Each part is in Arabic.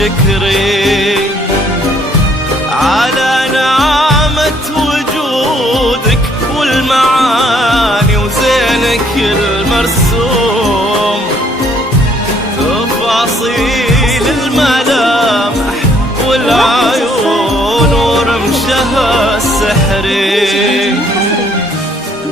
شكري على نعمة وجودك والمعاني وزينك المرسوم، تفاصيل الملامح والعيون ورمشها السحري.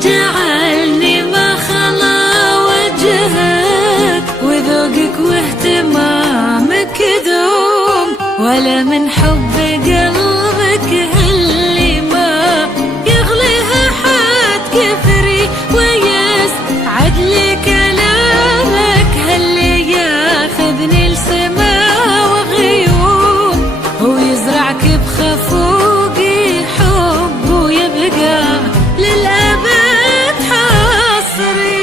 جعلني ما خلا وجهك وذوقك واهتمامك دوم، ولا من حب قلبك اللي ما يغليها حد كفري، ويسعد لي كلامك هاللي ياخذني لسما وغيوم، ويزرعك بخفوقي حب ويبقى للأبد حصري.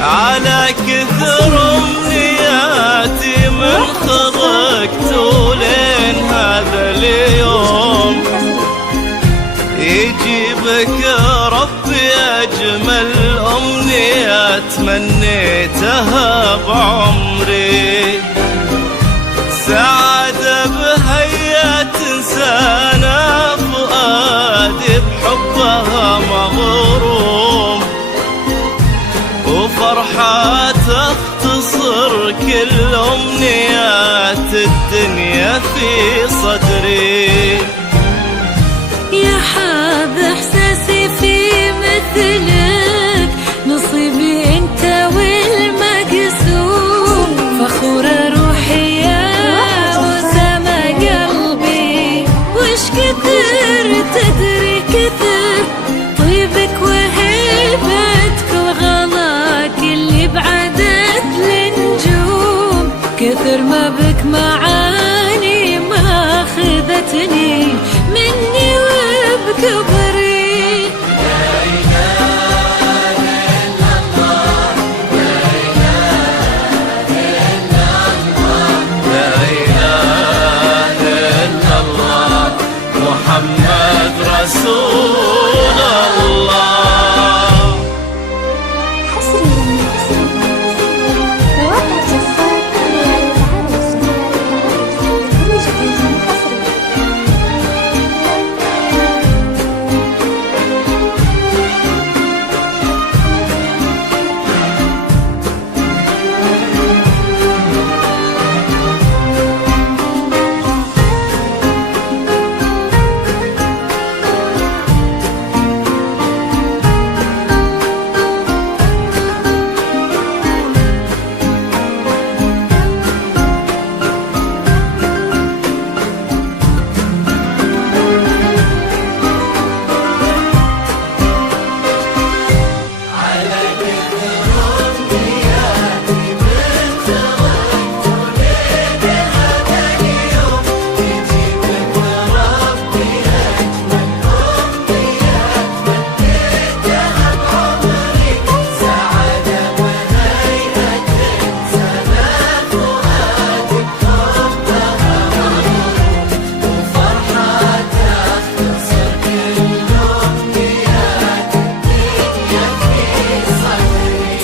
على كثر أمنياتي من خلقت ولين هذا اليوم، يجيبك ربي أجمل أمنية تمنيتها بعمري، سعادة بهية إنسانة فؤادي بحبها مغروم، وفرحة تختصر كل أمنيات الدنيا في صدري. يا حاب إحساسي في مثلك، نصيبي أنت والمقسوم، فخورة روحي يا وسما قلبي، وش كثر تدري كثر طيبك وهيبتك وغلاك اللي بعدت النجوم، كثر ما بك معاني ما خذتني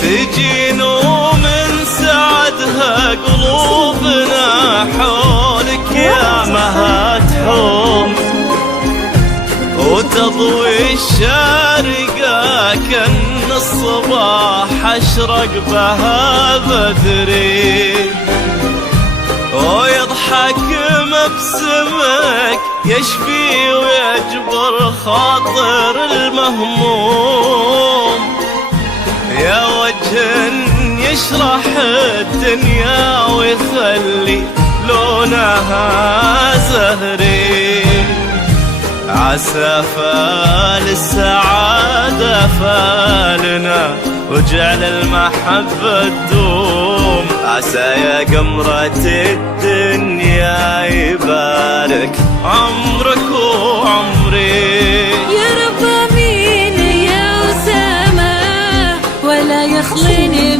تجين ومن سعدها قلوبنا حولك يا مها تحوم، وتضوي الشارقة كأن الصباح أشرق بها بدري، ويضحك مبسمك يشفي ويجبر خاطر المهموم، يا وجه يشرح الدنيا ويخلي لونها زهري، عسى فال السعادة فالنا وجعل المحبة تدوم، عسى يا قمرة الدنيا يبارك عمرك وعمري. يا رب امين يا أسامة ولا يخليني